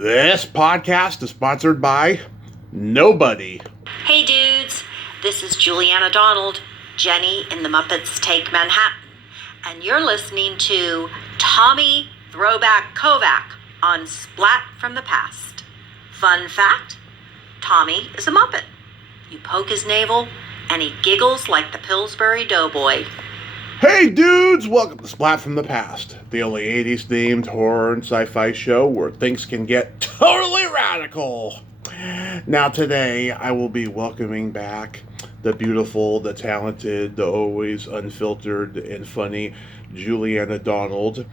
This podcast is sponsored by nobody. Hey dudes, this is Juliana Donald, Jenny in the Muppets Take Manhattan, and you're listening to Tommy Throwback Kovac on Splat from the Past. Fun fact, Tommy is a Muppet. You poke his navel and he giggles like the Pillsbury Doughboy. Hey dudes, welcome to Splat from the Past, the only 80s themed horror and sci-fi show where things can get totally radical. Now today I will be welcoming back the beautiful, the talented, the always unfiltered and funny Juliana Donald.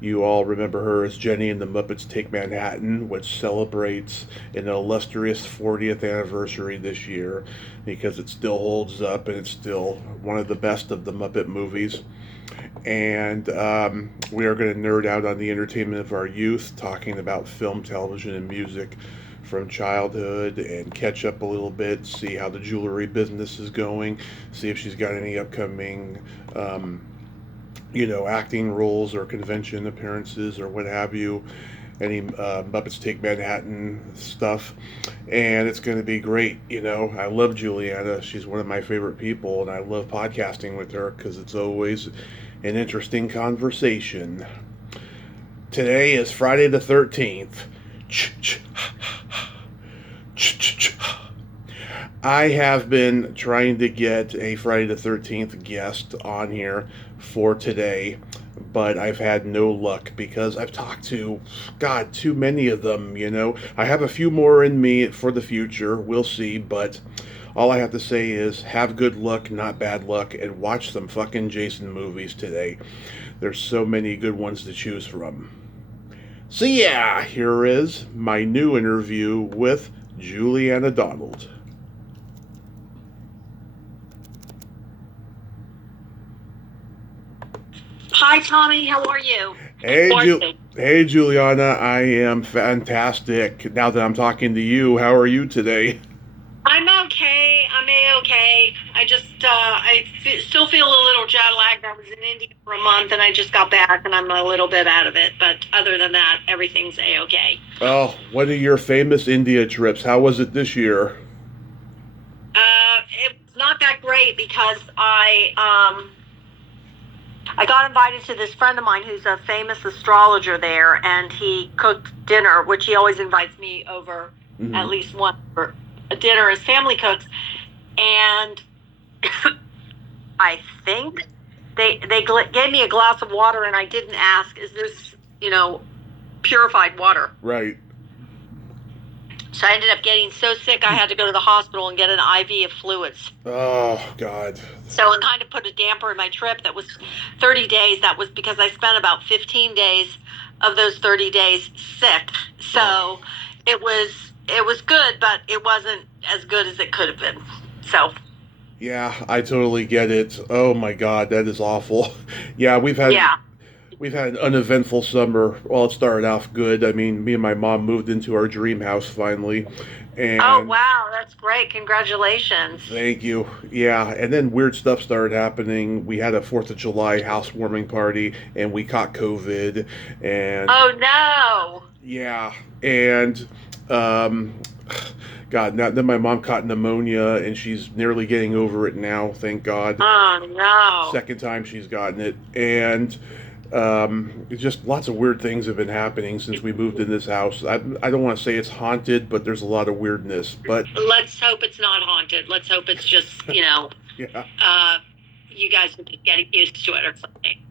You all remember her as Jenny in the Muppets Take Manhattan, which celebrates an illustrious 40th anniversary this year because it still holds up and it's still one of the best of the Muppet movies. And we are going to nerd out on the entertainment of our youth, talking about film, television, and music from childhood, and catch up a little bit, see how the jewelry business is going, see if she's got any upcoming acting roles or convention appearances or what have you, any Muppets Take Manhattan stuff, and it's going to be great. I love Juliana. She's one of my favorite people, and I love podcasting with her because it's always an interesting conversation. Today is Friday the 13th. I have been trying to get a Friday the 13th guest on here for today, but I've had no luck because I've talked to, too many of them, I have a few more in me for the future. We'll see, but all I have to say is have good luck, not bad luck, and watch some fucking Jason movies today. There's so many good ones to choose from. So yeah, here is my new interview with Juliana Donald. Hi Tommy, how are you? Hey Juliana, I am fantastic. Now that I'm talking to you, how are you today? I'm okay. I'm A-okay. I just, still feel a little jet lagged. I was in India for a month and I just got back and I'm a little bit out of it. But other than that, everything's A-okay. Oh, one of your famous India trips. How was it this year? It was not that great because I got invited to this friend of mine who's a famous astrologer there, and he cooked dinner, which he always invites me over at least once for a dinner as family cooks. And I think they gave me a glass of water, and I didn't ask, is this, purified water? Right. So I ended up getting so sick I had to go to the hospital and get an IV of fluids. Oh, God. So it kind of put a damper in my trip. That was 30 days. That was because I spent about 15 days of those 30 days sick. So it was good, but it wasn't as good as it could have been. So. Yeah, I totally get it. Oh, my God, that is awful. Yeah, we've had an uneventful summer. Well, it started off good. I mean, me and my mom moved into our dream house finally. And oh, wow. That's great. Congratulations. Thank you. Yeah, and then weird stuff started happening. We had a 4th of July housewarming party, and we caught COVID. And oh, no. Yeah, and God, then my mom caught pneumonia, and she's nearly getting over it now, thank God. Oh, no. Second time she's gotten it. And just lots of weird things have been happening since we moved in this house. I don't want to say it's haunted, but there's a lot of weirdness. But let's hope it's not haunted. Let's hope it's just, yeah. You guys are just getting used to it or something.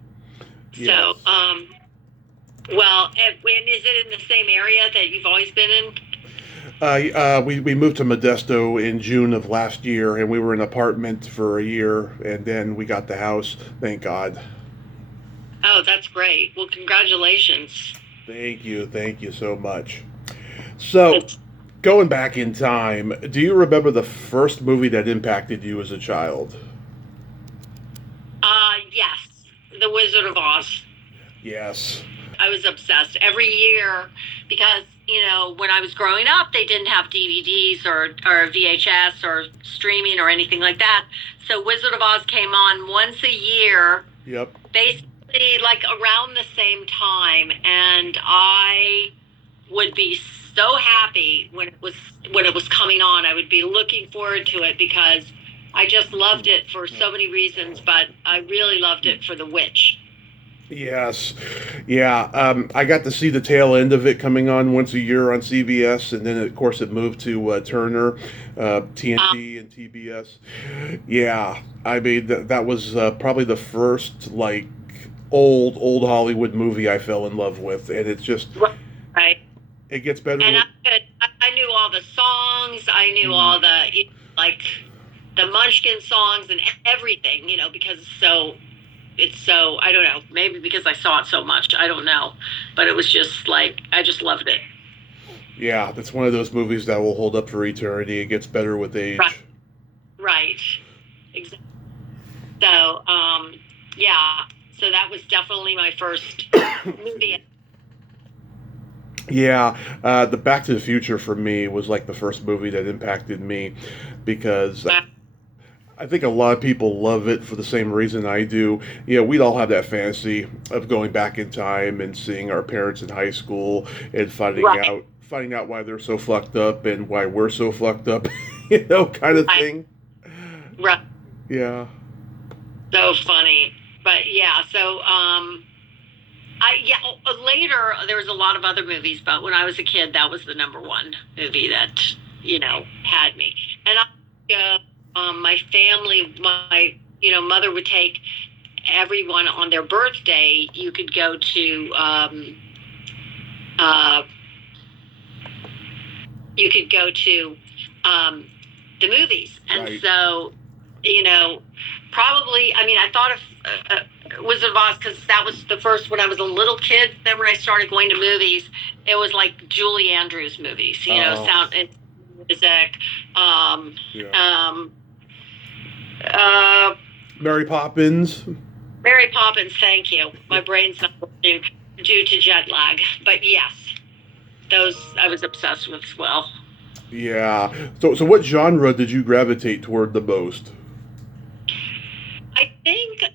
Yes. So, well, and is it in the same area that you've always been in? We moved to Modesto in June of last year, and we were in an apartment for a year, and then we got the house, thank God. Oh, that's great. Well, congratulations. Thank you so much. So, going back in time, do you remember the first movie that impacted you as a child? Yes. The Wizard of Oz. Yes. I was obsessed every year because, when I was growing up, they didn't have DVDs or VHS or streaming or anything like that. So Wizard of Oz came on once a year. Yep. Basically, like around the same time, and I would be so happy when it was coming on. I would be looking forward to it because I just loved it for so many reasons, but I really loved it for the witch. Yes, yeah. I got to see the tail end of it coming on once a year on CBS, and then of course it moved to Turner, TNT, and TBS. Yeah, I mean that was probably the first like old Hollywood movie I fell in love with, and it's just right. it gets better. And I knew all the songs. I knew all the like the Munchkin songs and everything, because it's so, I don't know, maybe because I saw it so much, I don't know, but it was just like I just loved it. Yeah, that's one of those movies that will hold up for eternity. It gets better with age. Right. Exactly. So, yeah. So that was definitely my first movie. Yeah, the Back to the Future for me was like the first movie that impacted me because I think a lot of people love it for the same reason I do. We'd all have that fantasy of going back in time and seeing our parents in high school and finding out why they're so fucked up and why we're so fucked up, kind of thing. Right. Yeah. So funny. But yeah, so later there was a lot of other movies, but when I was a kid, that was the number one movie that had me. And my family, my mother would take everyone on their birthday. You could go to the movies, and so probably. I mean, I thought of Wizard of Oz because that was the first when I was a little kid. Then when I started going to movies, it was like Julie Andrews movies. Sound and music. Mary Poppins. Mary Poppins, thank you. My brain's not working due to jet lag. But yes, those I was obsessed with as well. Yeah. So what genre did you gravitate toward the most? I think that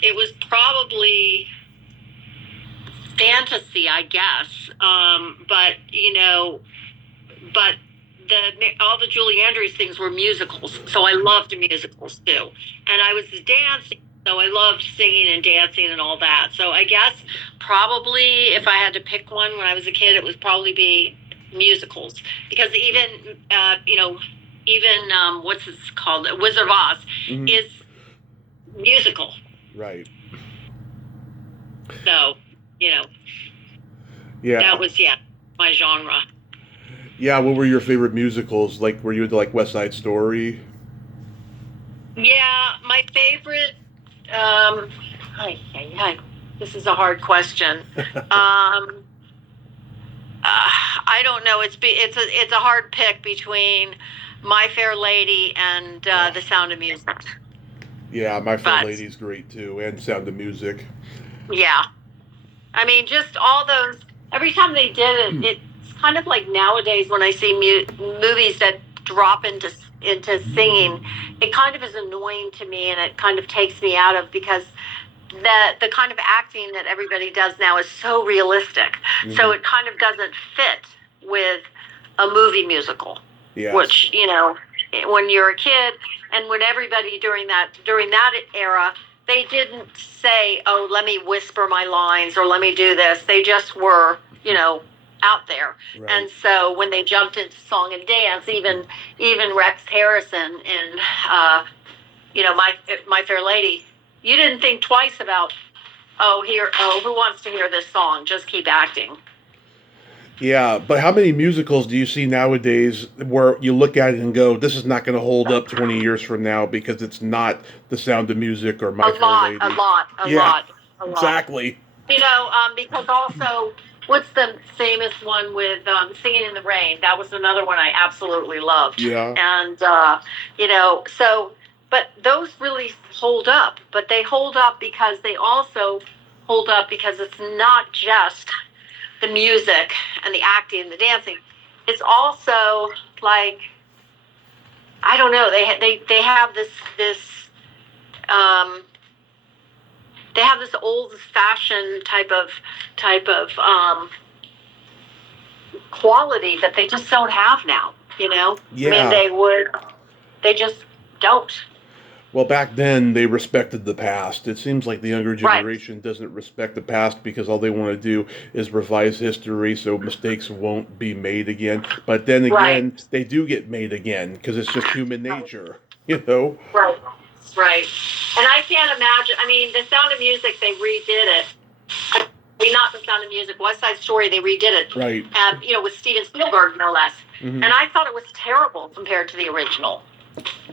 it was probably fantasy, I guess. But all the Julie Andrews things were musicals, so I loved musicals too. And I was dancing, so I loved singing and dancing and all that. So I guess probably if I had to pick one when I was a kid, it would probably be musicals because even what's this called, Wizard of Oz, is musical. Right. So yeah, that was my genre. Yeah, what were your favorite musicals? Like, were you into like West Side Story? Yeah, my favorite. This is a hard question. I don't know. It's a hard pick between My Fair Lady and The Sound of Music. Yeah, My Fair Lady's great too, and Sound of Music. Yeah, I mean, just all those. Every time they did it, it's kind of like nowadays when I see movies that drop into singing, it kind of is annoying to me, and it kind of takes me out of because the kind of acting that everybody does now is so realistic. So it kind of doesn't fit with a movie musical. Yes. Which, when you're a kid and when everybody during that era, they didn't say, "Oh, let me whisper my lines" or "let me do this." They just were, out there. Right. And so when they jumped into song and dance, even Rex Harrison in My Fair Lady, you didn't think twice about, who wants to hear this song? Just keep acting. Yeah, but how many musicals do you see nowadays where you look at it and go, this is not going to hold up 20 years from now because it's not The Sound of Music or My Fair Lady? A lot. Exactly. Because also, what's the famous one with Singing in the Rain? That was another one I absolutely loved. Yeah. And, but those really hold up. But they hold up because they also hold up because it's not just the music and the acting and the dancing. It's also like, I don't know. They have this old-fashioned type of quality that they just don't have now. Yeah. I mean, they just don't. Well, back then they respected the past. It seems like the younger Right. generation doesn't respect the past because all they want to do is revise history so mistakes won't be made again. But then Right. again, they do get made again because it's just human nature, you know? Right. Right. And I can't imagine. I mean, The Sound of Music, they redid it. I mean, not The Sound of Music, West Side Story, they redid it. Right. With Steven Spielberg, no less. Mm-hmm. And I thought it was terrible compared to the original.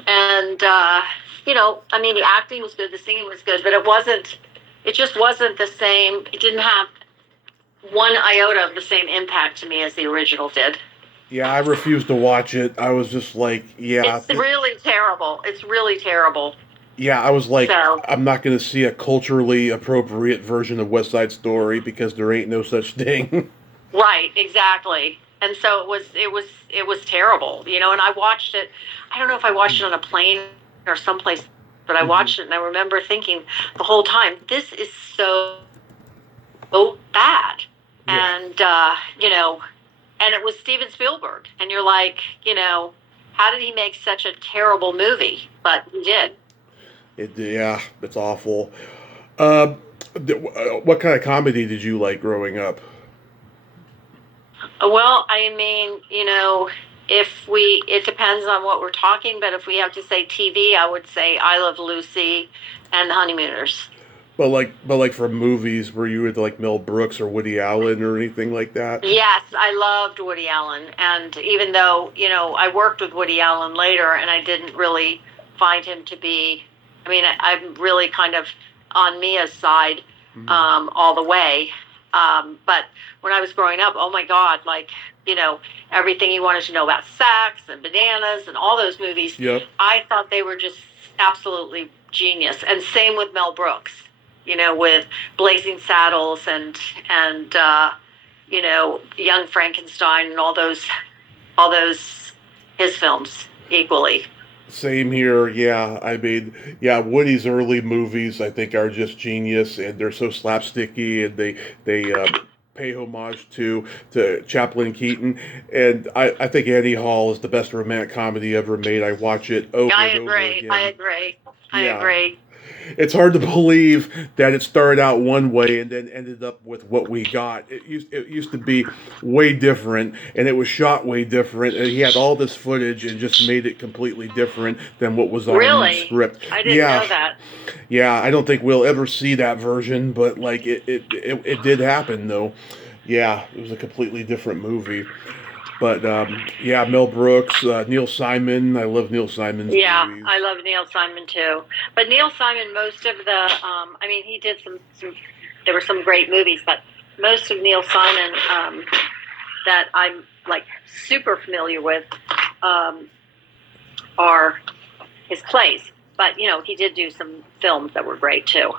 And, I mean, the acting was good, the singing was good, but it just wasn't the same. It didn't have one iota of the same impact to me as the original did. Yeah, I refused to watch it. I was just like, yeah. It's really terrible. It's really terrible. Yeah, I was like, So, I'm not going to see a culturally appropriate version of West Side Story because there ain't no such thing. right, exactly. And so it was terrible, and I watched it. I don't know if I watched it on a plane or someplace, but I watched it and I remember thinking the whole time, this is so bad. Yeah. And, and it was Steven Spielberg. And you're like, how did he make such a terrible movie? But he did. Yeah, it's awful. What kind of comedy did you like growing up? Well, I mean, it depends on what we're talking, but if we have to say TV, I would say I Love Lucy and The Honeymooners. But like for movies, were you into like Mel Brooks or Woody Allen or anything like that? Yes, I loved Woody Allen. And even though, I worked with Woody Allen later and I didn't really find him to be, I mean, I'm really kind of on Mia's side all the way. But when I was growing up, oh my God, like, everything you wanted to know about sex and bananas and all those movies, Yep. I thought they were just absolutely genius. And same with Mel Brooks, with Blazing Saddles and Young Frankenstein and all those his films equally. Same here. Yeah, I mean, yeah, Woody's early movies I think are just genius, and they're so slapsticky, and they pay homage to Chaplin Keaton, and I think Annie Hall is the best romantic comedy ever made. I watch it over and over again. I agree. It's hard to believe that it started out one way and then ended up with what we got. It used to be way different, and it was shot way different, and he had all this footage and just made it completely different than what was on the script. I didn't know that. Yeah, I don't think we'll ever see that version, but like it did happen though. Yeah, it was a completely different movie. But yeah, Mel Brooks, Neil Simon. I love Neil Simon's movies. I love Neil Simon too. But Neil Simon, most of the, I mean, he did some. There were some great movies, but most of Neil Simon that I'm like super familiar with are his plays. But he did do some films that were great too.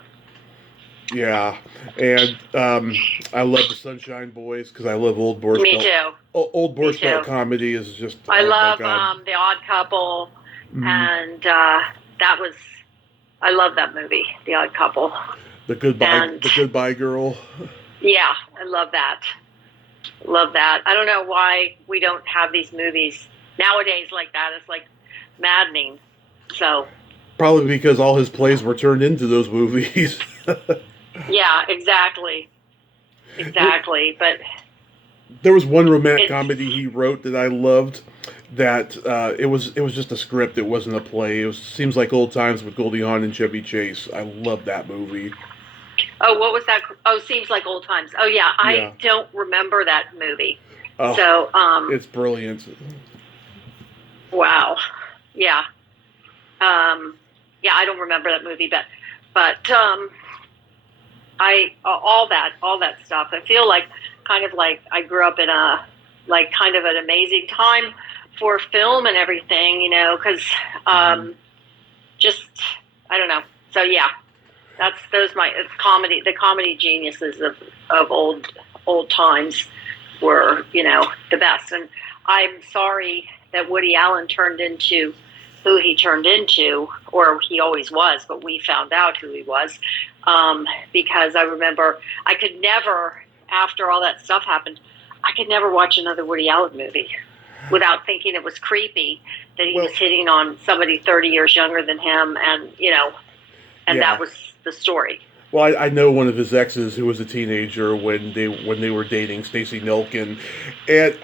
Yeah, and I love the Sunshine Boys because I love Old Borscht. Me too. Old Borscht comedy is just. I love The Odd Couple, and that was. I love that movie, The Odd Couple. The Goodbye Girl. Yeah, I love that. Love that. I don't know why we don't have these movies nowadays like that. It's like maddening. So. Probably because all his plays were turned into those movies. Yeah, exactly. But there was one romantic comedy he wrote that I loved. That it was just a script. It wasn't a play. It seems like old times with Goldie Hawn and Chevy Chase. I love that movie. Oh, what was that? Oh, seems like old times. Oh, yeah. I don't remember that movie. Oh, so it's brilliant. Wow. Yeah. Yeah, I don't remember that movie, but all that stuff. I feel like kind of like I grew up in a like kind of an amazing time for film and everything, because just I don't know. So yeah, the comedy geniuses of old times were the best. And I'm sorry that Woody Allen turned into who he turned into, or he always was, but we found out who he was, because I remember I could never, after all that stuff happened, I could never watch another Woody Allen movie without thinking it was creepy that he was hitting on somebody 30 years younger than him, and that was the story. Well, I know one of his exes who was a teenager when they were dating Stacey Nelkin, and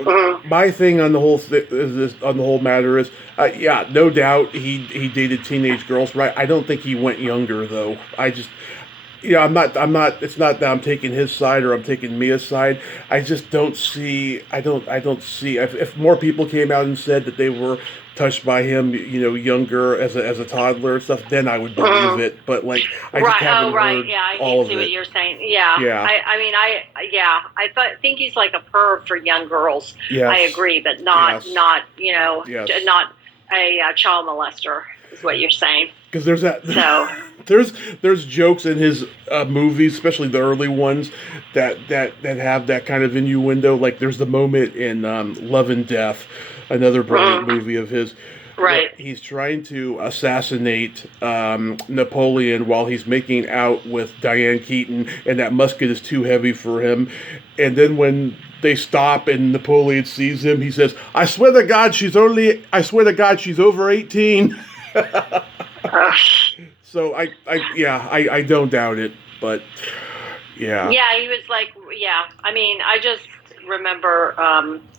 my thing on the whole matter is, no doubt he dated teenage girls, right? I don't think he went younger though. I just. I'm not. It's not that I'm taking his side or I'm taking Mia's side. I just don't see. I don't see. If more people came out and said that they were touched by him, younger as a toddler and stuff, then I would believe it. But I just haven't heard all of it. I see what you're saying. Yeah. I think he's like a perv for young girls. Yes. I agree, but not not a child molester is what you're saying. Because there's that. So. There's jokes in his movies, especially the early ones, that have that kind of innuendo. Like there's the moment in Love and Death, another brilliant movie of his. Right. He's trying to assassinate Napoleon while he's making out with Diane Keaton, and that musket is too heavy for him. And then when they stop and Napoleon sees him, he says, I swear to God, she's over 18. So I don't doubt it, but yeah. Yeah, he was like, I mean, I just remember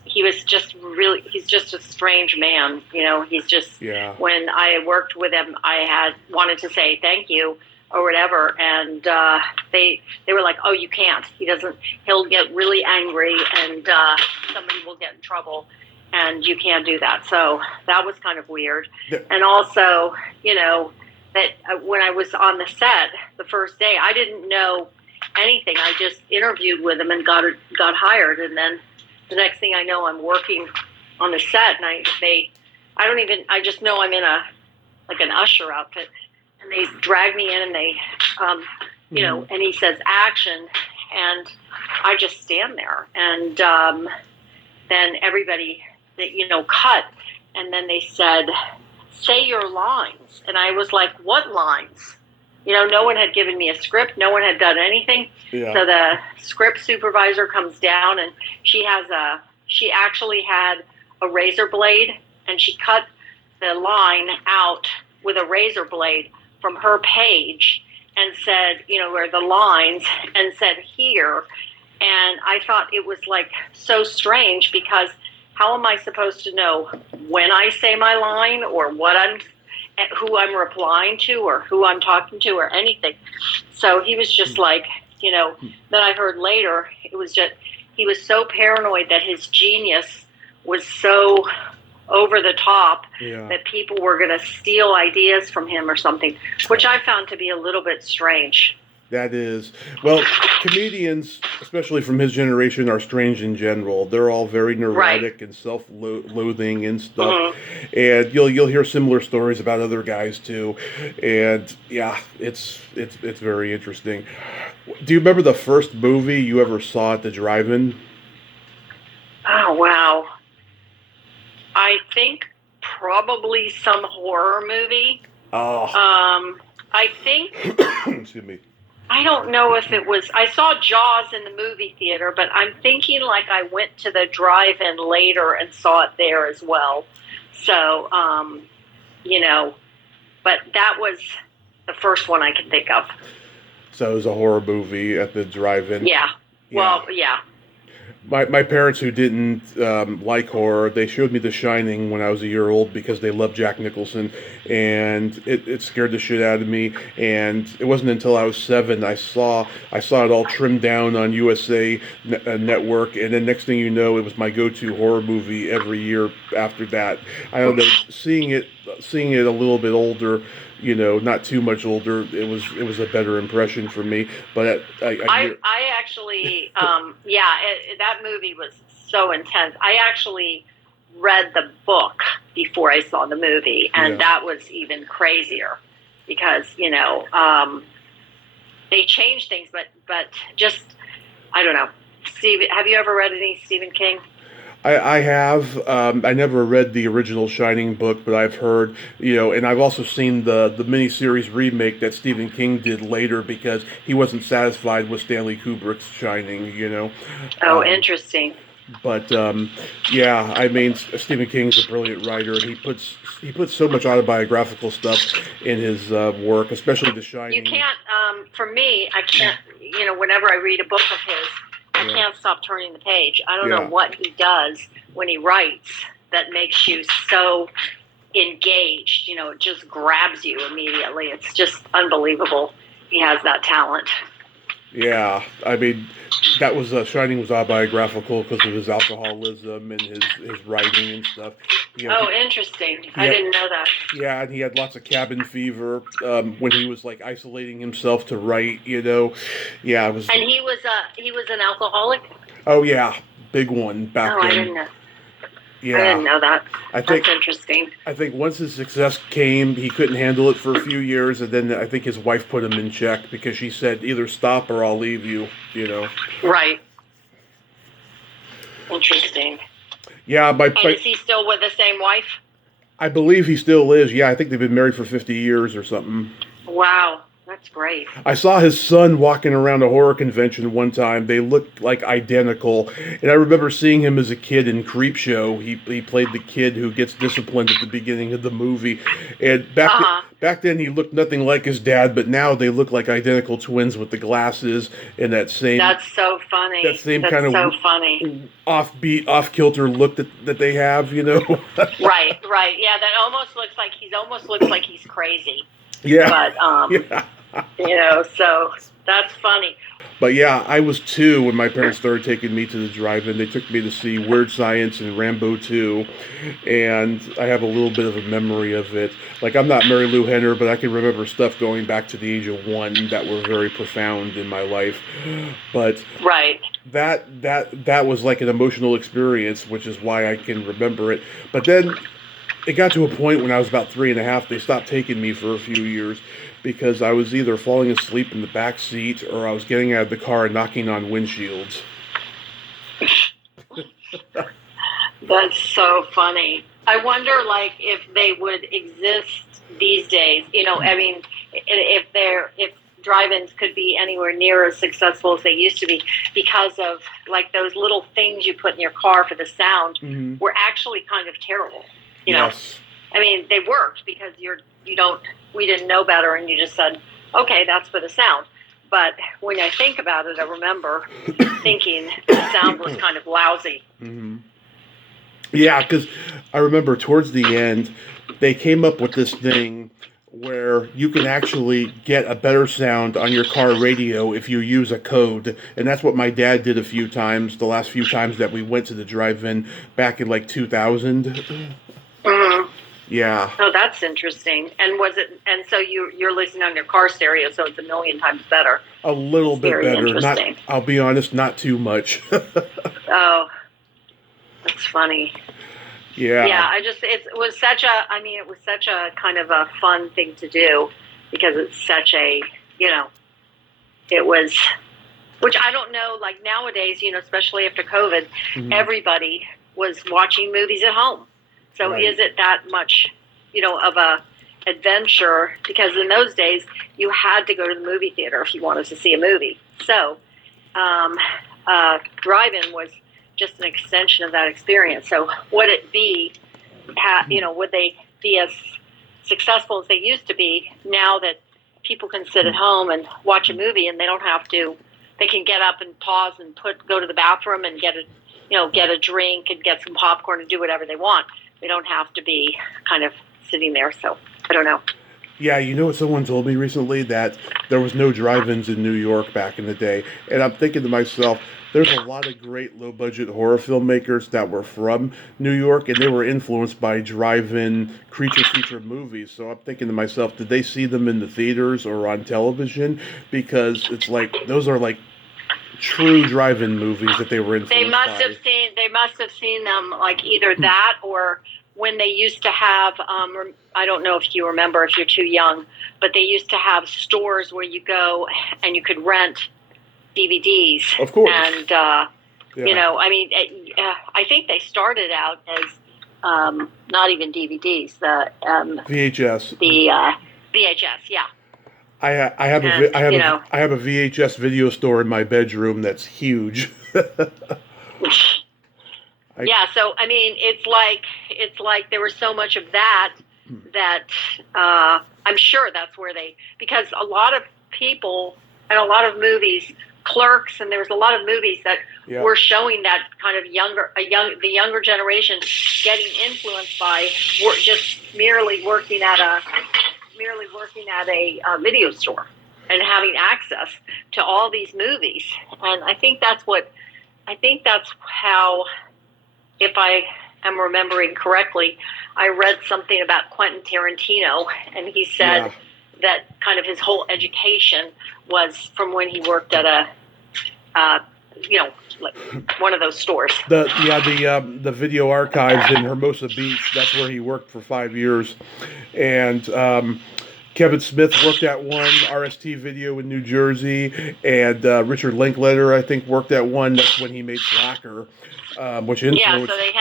he's just a strange man. He's just, when I worked with him, I wanted to say thank you or whatever. And they were like, oh, you can't. He'll get really angry and somebody will get in trouble. And you can't do that. So that was kind of weird. And also, that when I was on the set the first day, I didn't know anything. I just interviewed with him and got hired. And then the next thing I know, I'm working on the set, and I just know I'm in an usher outfit, and they drag me in, and they, and he says action, and I just stand there, and then everybody, cut, and then they said, say your lines. And I was like, what lines? No one had given me a script. No one had done anything. Yeah. So the script supervisor comes down, and she actually had a razor blade, and she cut the line out with a razor blade from her page and said, where the lines, and said here. And I thought it was so strange, because how am I supposed to know when I say my line, or who I'm replying to, or who I'm talking to, or anything? So he was just then I heard later, it was just, he was so paranoid that his genius was so over the top that people were going to steal ideas from him or something, which I found to be a little bit strange. That is. Well, comedians, especially from his generation, are strange in general. They're all very neurotic and self-loathing and stuff. And you'll hear similar stories about other guys too. And it's very interesting. Do you remember the first movie you ever saw at the drive-in? Oh, wow. I think probably some horror movie. Oh. I think... Excuse me. I don't know if it was... I saw Jaws in the movie theater, but I'm thinking I went to the drive-in later and saw it there as well. So, but that was the first one I can think of. So it was a horror movie at the drive-in? Yeah. Well, yeah. My parents, who didn't like horror, they showed me The Shining when I was a year old because they loved Jack Nicholson, and it scared the shit out of me. And it wasn't until I was 7 I saw it all trimmed down on USA Network, and then next thing you know, it was my go-to horror movie every year after that. I don't know, seeing it a little bit older, not too much older, it was a better impression for me. But I actually, that movie was so intense. I actually read the book before I saw the movie, and that was even crazier because they changed things, but just I don't know. Steve, have you ever read any Stephen King? I have. I never read the original Shining book, but I've heard, and I've also seen the miniseries remake that Stephen King did later because he wasn't satisfied with Stanley Kubrick's Shining, Oh, interesting. But yeah, I mean, Stephen King's a brilliant writer, and he puts so much autobiographical stuff in his work, especially The You Shining. can't, for me, I can't, whenever I read a book of his, I Yeah. can't stop turning the page. I don't know Yeah. what he does when he writes that makes you so engaged. It just grabs you immediately. It's just unbelievable. He has that talent. Yeah, I mean, that was Shining was autobiographical because of his alcoholism and his writing and stuff. Oh, interesting. He I had, didn't know that. yeah, and he had lots of cabin fever when he was like isolating himself to write. Yeah, it was. And he was an alcoholic. Oh yeah, big one back Oh, then. I didn't know. Yeah, I didn't know that. That's interesting. I think once his success came, he couldn't handle it for a few years, and then I think his wife put him in check because she said, "Either stop or I'll leave you." Right. Interesting. Yeah, And is he still with the same wife? I believe he still is. Yeah, I think they've been married for 50 years or something. Wow, that's great. I saw his son walking around a horror convention one time. They looked like identical. And I remember seeing him as a kid in Creepshow. He played the kid who gets disciplined at the beginning of the movie. And back then he looked nothing like his dad, but now they look like identical twins with the glasses and that same That's so funny. that same kind of so funny. offbeat, off-kilter look that they have. Right. Yeah, that almost looks like he's crazy. Yeah. But yeah. So that's funny. But yeah, I was 2 when my parents started taking me to the drive-in. They took me to see Weird Science and Rambo 2, and I have a little bit of a memory of it. Like, I'm not Mary Lou Henner, but I can remember stuff going back to the age of 1 that were very profound in my life. But right. That was like an emotional experience, which is why I can remember it. But then it got to a point when I was about 3.5, they stopped taking me for a few years because I was either falling asleep in the back seat or I was getting out of the car and knocking on windshields. That's so funny. I wonder, like, if they would exist these days. I mean, if drive-ins could be anywhere near as successful as they used to be, because of like those little things you put in your car for the sound were actually kind of terrible. Yes. I mean, they worked because we didn't know better, and you just said, okay, that's for the sound. But when I think about it, I remember thinking the sound was kind of lousy. Mm-hmm. Yeah, because I remember towards the end, they came up with this thing where you can actually get a better sound on your car radio if you use a code. And that's what my dad did a few times, the last few times that we went to the drive-in back in like 2000. Mm-hmm. Yeah. Oh, that's interesting. And so you're listening on your car stereo, so it's a million times better. A little bit better. Interesting. I'll be honest, not too much. Oh, that's funny. Yeah. Yeah, it was such a kind of a fun thing to do because it's such a, it was, which I don't know, like nowadays, especially after COVID, everybody was watching movies at home. So Right. Is it that much, of a adventure? Because in those days, you had to go to the movie theater if you wanted to see a movie. So, drive-in was just an extension of that experience. So would it be, would they be as successful as they used to be now that people can sit at home and watch a movie and they don't have to, they can get up and pause and go to the bathroom and get a drink and get some popcorn and do whatever they want. They don't have to be kind of sitting there. So I don't know. Yeah, what someone told me recently? That there was no drive-ins in New York back in the day. And I'm thinking to myself, there's a lot of great low-budget horror filmmakers that were from New York, and they were influenced by drive-in creature feature movies. So I'm thinking to myself, did they see them in the theaters or on television? Because it's like, those are like true drive-in movies that they were influenced They must have seen them, like either that or when they used to have, I don't know if you remember if you're too young, but they used to have stores where you go and you could rent DVDs. Of course. And, I think they started out as not even DVDs, the VHS. The VHS, yeah. I have a VHS video store in my bedroom that's huge. Yeah, so I mean, it's like there was so much of that I'm sure that's where because a lot of people and a lot of movies, Clerks, and there was a lot of movies that were showing that kind of the younger generation getting influenced by just merely working at a video store and having access to all these movies. And I think that's how, if I am remembering correctly, I read something about Quentin Tarantino, and he said that kind of his whole education was from when he worked at like one of those stores. The video archives in Hermosa Beach. That's where he worked for 5 years, and Kevin Smith worked at one, RST Video in New Jersey, and Richard Linklater, I think, worked at one. That's when he made Slacker, which influenced. Yeah, so they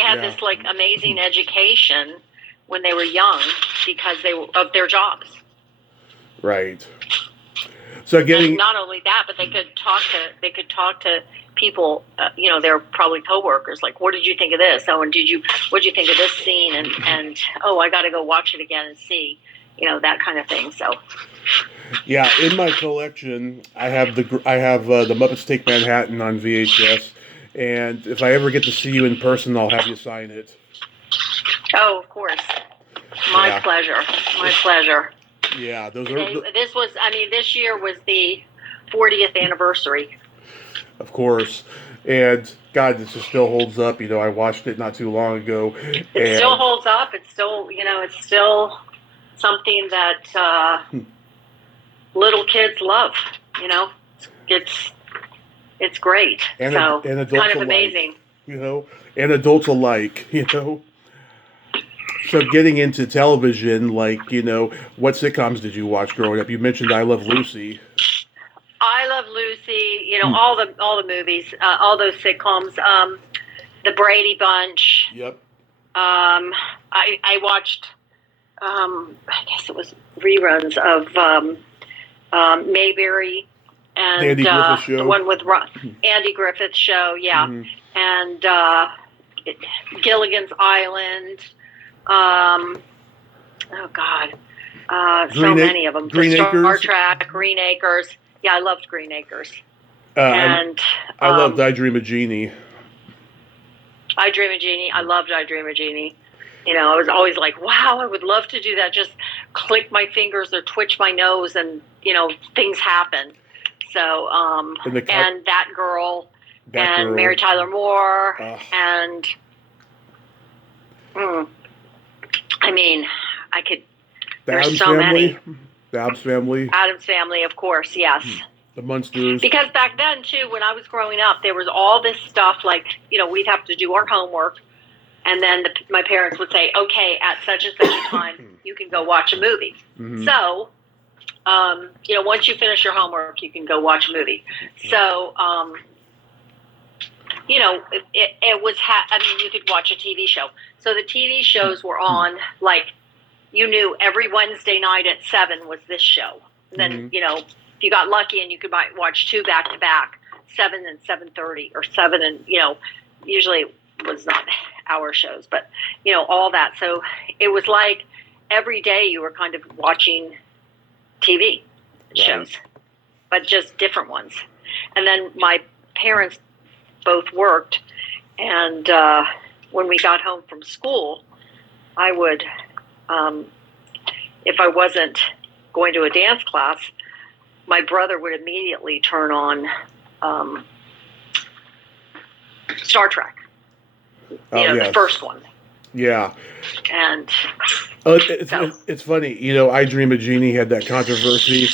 had this like amazing education when they were young because of their jobs. Right. So and not only that, but they could talk to people. They're probably coworkers. Like, what did you think of this? Oh, and what did you think of this scene? And oh, I got to go watch it again and see. That kind of thing. So, yeah, in my collection, I have the Muppets Take Manhattan on VHS, and if I ever get to see you in person, I'll have you sign it. Oh, of course, my pleasure. Yeah, this year was the 40th anniversary. Of course, and God, this still holds up. I watched it not too long ago. It still holds up. It's still, it's still something that little kids love. It's great. And adults kind of alike, amazing. And adults alike. So getting into television, like what sitcoms did you watch growing up? You mentioned I Love Lucy. I Love Lucy. All the movies, all those sitcoms. The Brady Bunch. Yep. I watched. I guess it was reruns of Mayberry and the Andy Griffith Show. The one with Andy Griffith Show, and Gilligan's Island. Oh God, so many of them. Star Trek, Green Acres. Yeah, I loved Green Acres. And I loved I Dream of Jeannie. I Dream of Jeannie. I loved I Dream of Jeannie. I was always like, wow, I would love to do that. Just click my fingers or twitch my nose and, things happen. So, and That Girl and Mary Tyler Moore and, I mean, I could, there's so many. The Addams Family. Addams Family, of course, yes. The Munsters. Because back then, too, when I was growing up, there was all this stuff like, we'd have to do our homework. And then my parents would say, okay, at such and such a time, you can go watch a movie. Mm-hmm. So, once you finish your homework, you can go watch a movie. So, it was, you could watch a TV show. So the TV shows were on, like, you knew every Wednesday night at 7 was this show. And then, if you got lucky and you could watch 2 back-to-back, 7 and 7:30, or 7 and, usually it was not hour shows, but all that. So it was like every day you were kind of watching TV shows, but just different ones. And then my parents both worked, and when we got home from school, I would, if I wasn't going to a dance class, my brother would immediately turn on Star Trek. The first one. Yeah. And it's funny, I Dream of Jeannie had that controversy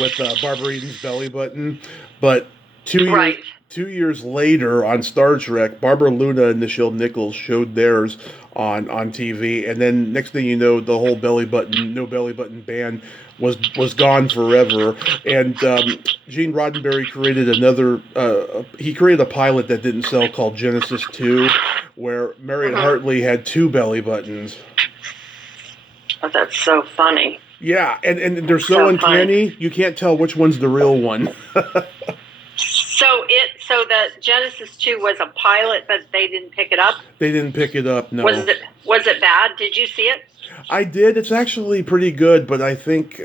with Barbara Eden's belly button, but 2 years later on Star Trek, Barbara Luna and Nichelle Nichols showed theirs on TV, and then next thing you know, the whole no belly button ban was gone forever. And Gene Roddenberry created he created a pilot that didn't sell called Genesis 2, where Marion Hartley had 2 belly buttons. Oh, that's so funny. Yeah, and they're so uncanny, you can't tell which one's the real one. So the Genesis 2 was a pilot, but they didn't pick it up. They didn't pick it up. No. Was it bad? Did you see it? I did. It's actually pretty good, but I think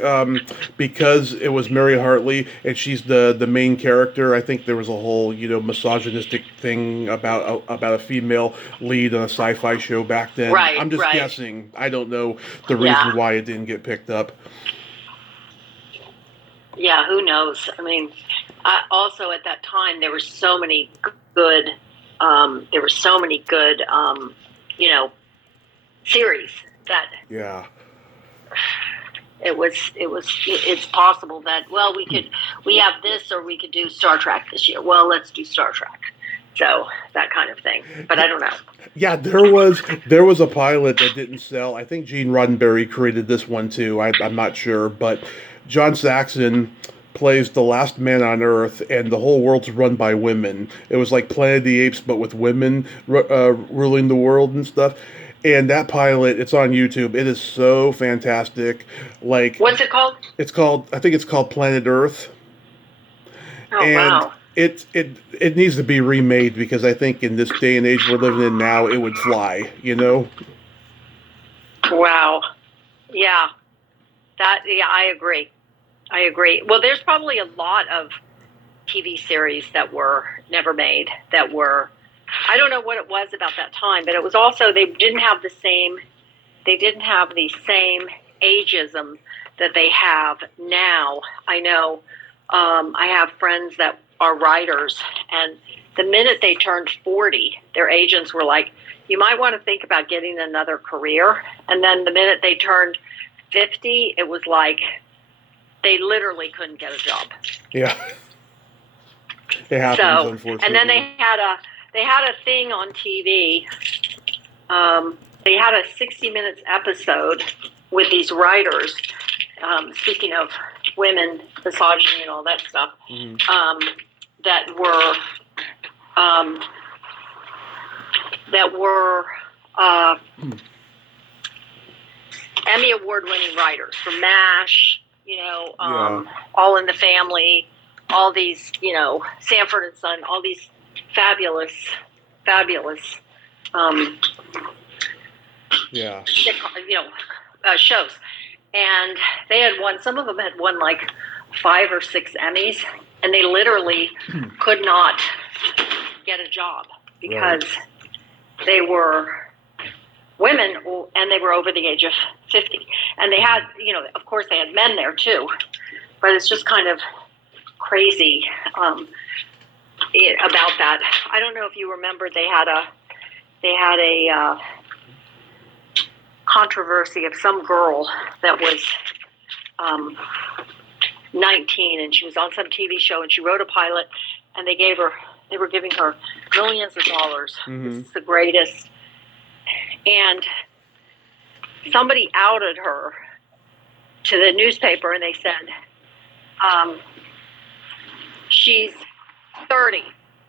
because it was Mary Hartley and she's the main character, I think there was a whole misogynistic thing about a female lead on a sci-fi show back then. Right. I'm just guessing. I don't know the reason why it didn't get picked up. Yeah, who knows? I mean, also at that time there were so many good, series that it's possible that we have this or we could do Star Trek this year. Well, let's do Star Trek. So that kind of thing. But I don't know. Yeah, there was a pilot that didn't sell. I think Gene Roddenberry created this one too. I'm not sure, but John Saxon plays the last man on Earth, and the whole world's run by women. It was like Planet of the Apes, but with women ruling the world and stuff. And that pilot, it's on YouTube. It is so fantastic. Like, what's it called? I think it's called Planet Earth. Oh, and wow. It needs to be remade because I think in this day and age we're living in now, it would fly, Wow. Yeah. I agree. Well, there's probably a lot of TV series that were never made that were, I don't know what it was about that time, but it was also, they didn't have the same ageism that they have now. I know, I have friends that are writers, and the minute they turned 40, their agents were like, you might want to think about getting another career. And then the minute they turned 50, it was like they literally couldn't get a job. Yeah. It happens, unfortunately. And then they had a thing on TV. They had a 60 Minutes episode with these writers, speaking of women, misogyny, and all that stuff, that were Emmy Award-winning writers for MASH, All in the Family, all these, Sanford and Son, all these fabulous shows. And they had won, some of them had won like 5 or 6 Emmys, and they literally could not get a job because they were women and they were over the age of 50. And they had, of course they had men there too, but it's just kind of crazy about that. I don't know if you remember, they had a controversy of some girl that was 19, and she was on some TV show, and she wrote a pilot, and they were giving her millions of dollars. This is the greatest. And somebody outed her to the newspaper, and they said, she's 30.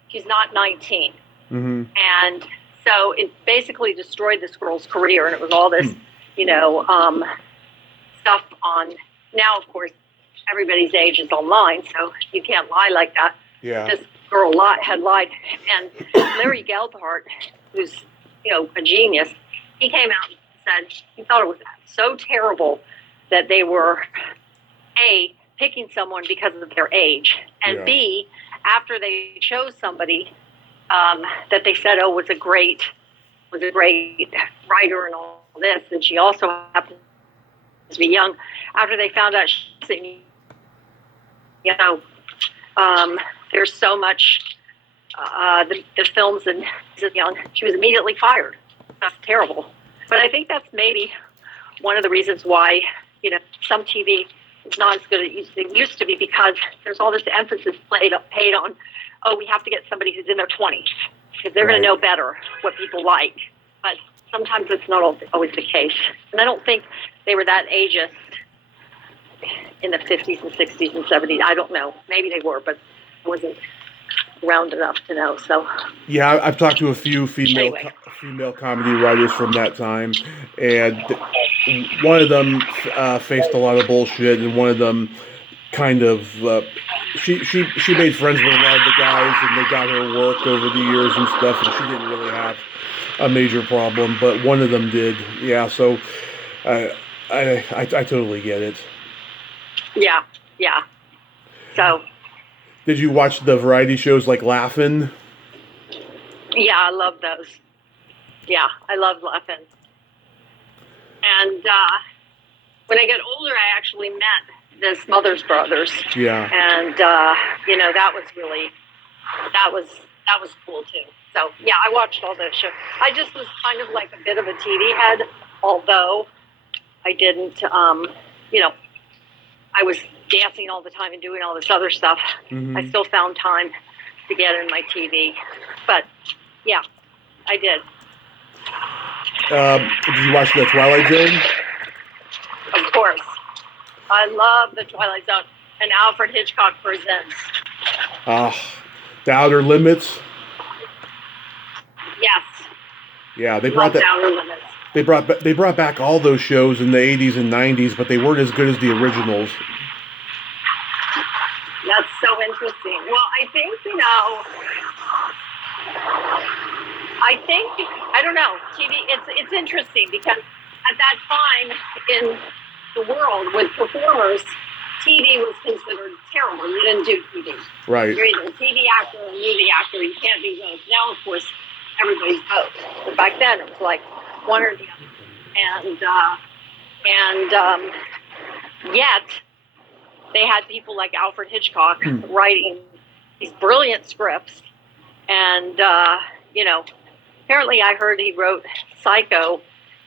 She's not 19. And so it basically destroyed this girl's career, and it was all this, stuff on. Now, of course, everybody's age is online, so you can't lie like that. Yeah. This girl had lied, and Larry Gelbart, who's a genius, he came out and said he thought it was so terrible that they were A, picking someone because of their age, and B, after they chose somebody that they said was a great writer and all this, and she also happened to be young. After they found out there's so much the films and young, she was immediately fired. That's terrible. But I think that's maybe one of the reasons why some TV is not as good as it used to be, because there's all this emphasis paid on, we have to get somebody who's in their 20s because they're going to know better what people like. But sometimes it's not always the case. And I don't think they were that ageist in the 50s and 60s and 70s. I don't know. Maybe they were, but I wasn't around enough to know. So yeah, I've talked to a few female comedy writers from that time, and one of them faced a lot of bullshit, and one of them kind of she made friends with a lot of the guys, and they got her work over the years and stuff, and she didn't really have a major problem, but one of them did. Yeah, so I totally get it. Yeah, yeah. So. Did you watch the variety shows like Laugh-In? Yeah, I love those. Yeah, I love Laugh-In. And when I got older, I actually met the Smothers Brothers. Yeah. And that was cool too. So yeah, I watched all those shows. I just was kind of like a bit of a TV head, although I didn't. I was dancing all the time and doing all this other stuff. Mm-hmm. I still found time to get in my TV, but yeah, I did. Did you watch The Twilight Zone? Of course. I love The Twilight Zone and Alfred Hitchcock Presents. The Outer Limits. Yes. Yeah, they brought that. Outer Limits. They brought back all those shows in the 80s and 90s, but they weren't as good as the originals. That's so interesting. Well, I think, I don't know, TV, it's interesting because at that time in the world with performers, TV was considered terrible. You didn't do TV. Right. You're either a TV actor or a movie actor. You can't be both. Now, of course, everybody's both. But back then, it was like one or the other. And yet, they had people like Alfred Hitchcock writing these brilliant scripts. And, apparently I heard he wrote Psycho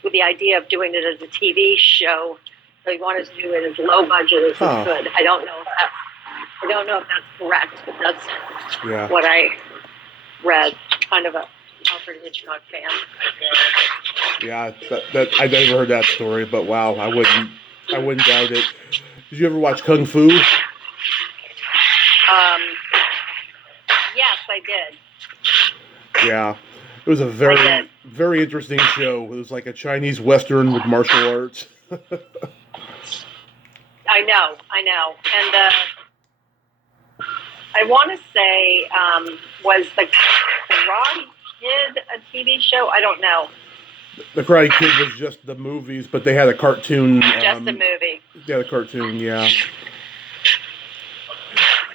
with the idea of doing it as a TV show. So he wanted to do it as low budget as he could. I don't know if that's correct, but that's what I read. Kind of a Alfred Hitchcock fan. Yeah, that I never heard that story, but wow, I wouldn't doubt it. Did you ever watch Kung Fu? Yes, I did. Yeah. It was a very, very interesting show. It was like a Chinese Western with martial arts. I know. And I want to say, was the Karate Kid a TV show? I don't know. The Karate Kid was just the movies, but they had a cartoon. Just a movie. Yeah, the cartoon, yeah.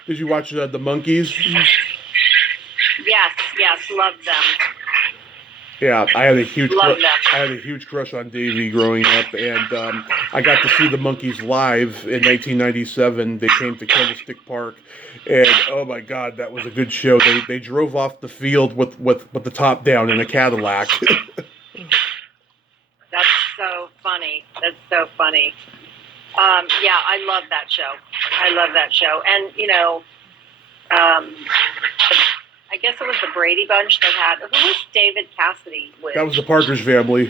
Did you watch The Monkees? Yes, loved them. Yeah, I had a huge crush on Davey growing up, and I got to see the Monkees live in 1997. They came to Candlestick Park, and oh my God, that was a good show. They drove off the field with the top down in a Cadillac. That's so funny. Yeah, I love that show. And I guess it was the Brady Bunch that had. Who was David Cassidy with? That was the Partridge Family.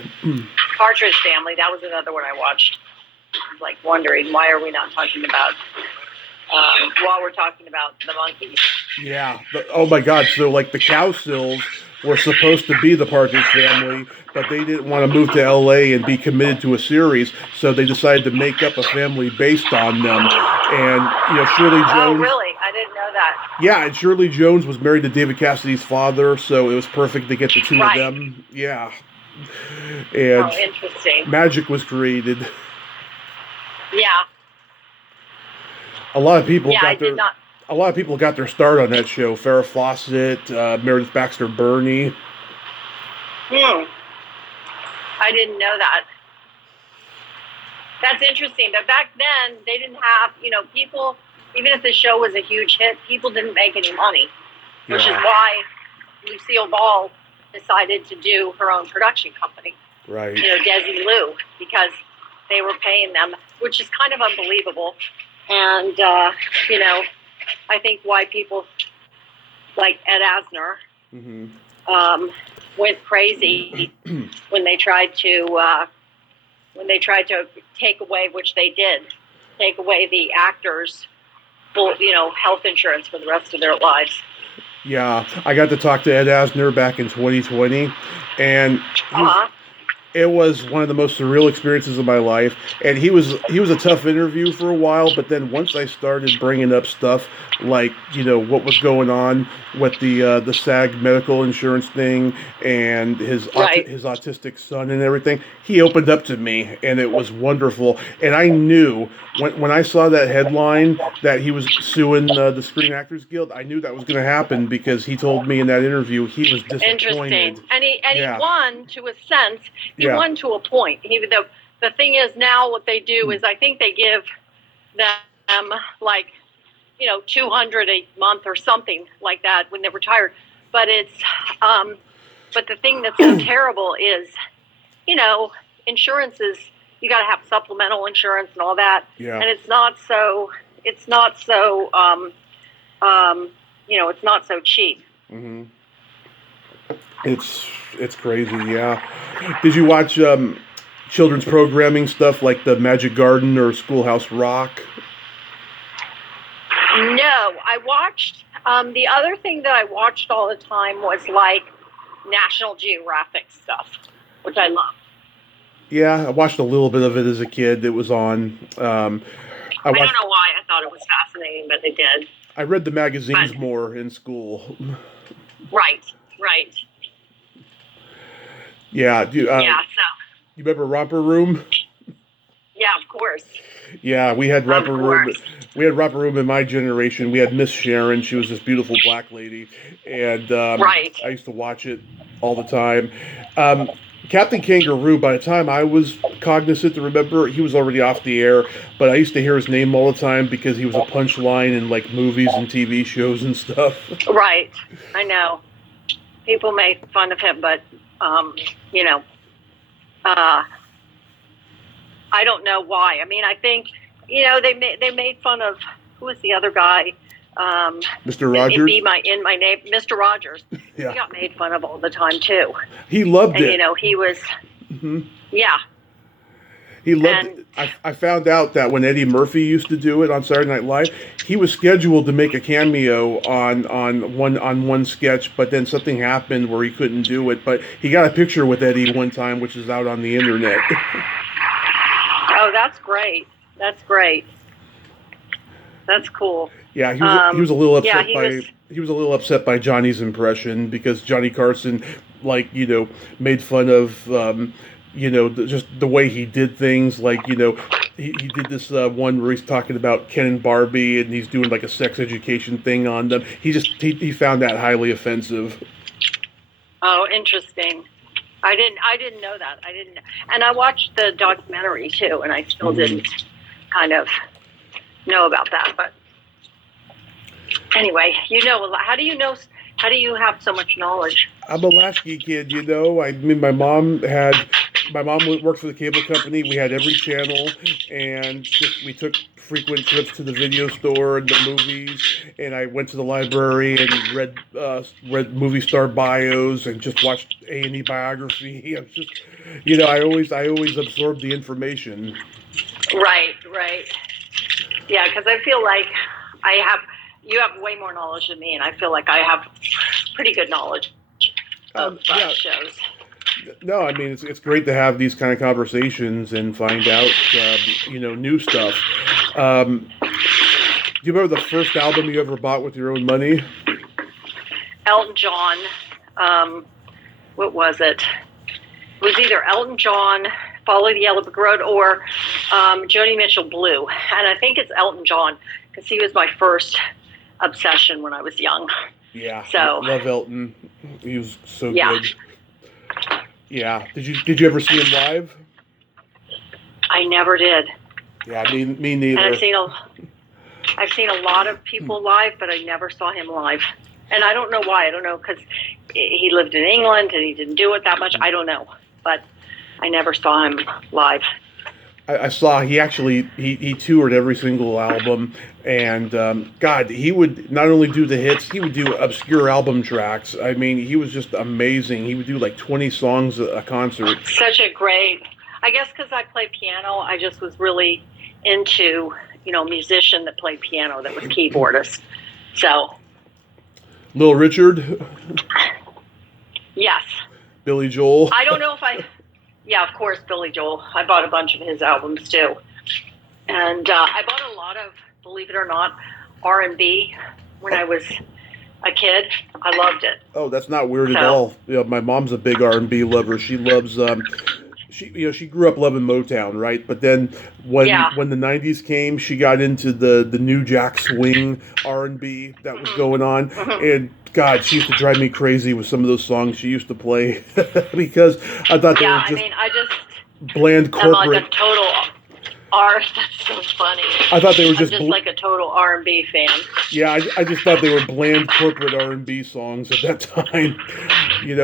Partridge Family. That was another one I watched. I was like wondering, why are we not talking about? While we're talking about the Monkees. Yeah. Oh my God. So like the Cowsills were supposed to be the Partridge Family, but they didn't want to move to LA and be committed to a series, so they decided to make up a family based on them. And Shirley Jones. Oh, really? I didn't know that. Yeah, and Shirley Jones was married to David Cassidy's father, so it was perfect to get the two of them. Yeah. And interesting. Magic was created. Yeah. A lot of people got their start on that show. Farrah Fawcett, Meredith Baxter Birney. I didn't know that. That's interesting. But back then, they didn't have, people, even if the show was a huge hit, people didn't make any money, which is why Lucille Ball decided to do her own production company. Right. Desi Lou, because they were paying them, which is kind of unbelievable. And, I think why people like Ed Asner went crazy when they tried to take away, which they did, take away the actors' full, health insurance for the rest of their lives. Yeah, I got to talk to Ed Asner back in 2020, and It was one of the most surreal experiences of my life, and he was a tough interview for a while. But then once I started bringing up stuff like what was going on with the SAG medical insurance thing and Right. his autistic son and everything, he opened up to me, and it was wonderful. And I knew when I saw that headline that he was suing the Screen Actors Guild, I knew that was going to happen because he told me in that interview he was Interesting. disappointed. And he Yeah, won to a sense. He yeah. won to a point. The thing is now what they do is I think they give them like 200 a month or something like that when they're retired. But it's but the thing that's so terrible is insurance is you got to have supplemental insurance and all that, Yeah. and it's not so it's not so cheap. Hmm. It's crazy, yeah. Did you watch children's programming stuff like the Magic Garden or Schoolhouse Rock? No, I watched. The other thing that I watched all the time was like National Geographic stuff, which I love. Yeah, I watched a little bit of it as a kid. It was on. I I don't watched. know why I thought it was fascinating, but they did. I read the magazines But more in school. right, right, Yeah. yeah. So You remember Romper Room? yeah, of course, Yeah, we had of Romper Room. course. We had Romper Room in my generation. We had Miss Sharon. She was this beautiful black lady, and Right. I used to watch it all the time. Um, Captain Kangaroo. By the time I was cognizant to remember, he was already off the air. But I used to hear his name all the time because he was a punchline in like movies and TV shows and stuff. Right. I know. People make fun of him, but you know, uh, I don't know why. I mean, I think they made fun of who was the other guy. Mr. In Rogers. in my name, Mr. Rogers. Yeah, He got made fun of all the time too, he loved and it. he was Hmm. yeah. He loved And it. I found out that when Eddie Murphy used to do it on Saturday Night Live, he was scheduled to make a cameo on one sketch, but then something happened where he couldn't do it. But he got a picture with Eddie one time, which is out on the internet. oh, that's great. That's great. That's cool. Yeah, he was a little Yeah, upset he was a little upset by Johnny's impression because Johnny Carson, like made fun of just the way he did things. Like he did this one where he's talking about Ken and Barbie and he's doing like a sex education thing on them. He found that highly offensive. Oh, interesting. I didn't know that. I didn't, and I watched the documentary too, and I still didn't kind of know about that. But anyway, how do you know? How do you have so much knowledge? I'm a latchkey kid, I mean, my mom worked for the cable company. We had every channel, and we took frequent trips to the video store and the movies. And I went to the library and read movie star bios and just watched A&E biography. I was just, I always absorbed the information. Right, right. Yeah, because I feel like you have way more knowledge than me, and I feel like I have pretty good knowledge of Yeah. shows. No, I mean it's great to have these kind of conversations and find out new stuff. Do you remember the first album you ever bought with your own money? Elton John. What was it? It was either Elton John, Follow the Yellow Brick Road, or Joni Mitchell, Blue. And I think it's Elton John because he was my first obsession when I was young. Yeah, So love Elton. He was so yeah. good. Yeah. Did you ever see him live? I never did. Yeah, me neither. And I've seen a lot of people live, but I never saw him live. And I don't know why. I don't know because he lived in England and he didn't do it that much. I don't know, but I never saw him live. I saw he toured every single album, and God, he would not only do the hits, he would do obscure album tracks. I mean, he was just amazing. He would do like 20 songs a concert. Such a great, I guess because I play piano, I just was really into, a musician that played piano that was keyboardist. So. Little Richard? Yes. Billy Joel? I don't know if I yeah, of course, Billy Joel. I bought a bunch of his albums too, and I bought a lot of, believe it or not, R&B when I was a kid. I loved it. Oh, that's not weird at So all. My mom's a big R&B lover. She loves she grew up loving Motown, right? But then yeah. when the '90s came, she got into the new Jack Swing R&B that was going on, and God, she used to drive me crazy with some of those songs she used to play because I thought they were Yeah, I just mean, I just bland am like a corporate. total R. That's so funny. I thought they were I'm just just like a total R&B fan. yeah. I just thought they were bland corporate R&B songs at that time.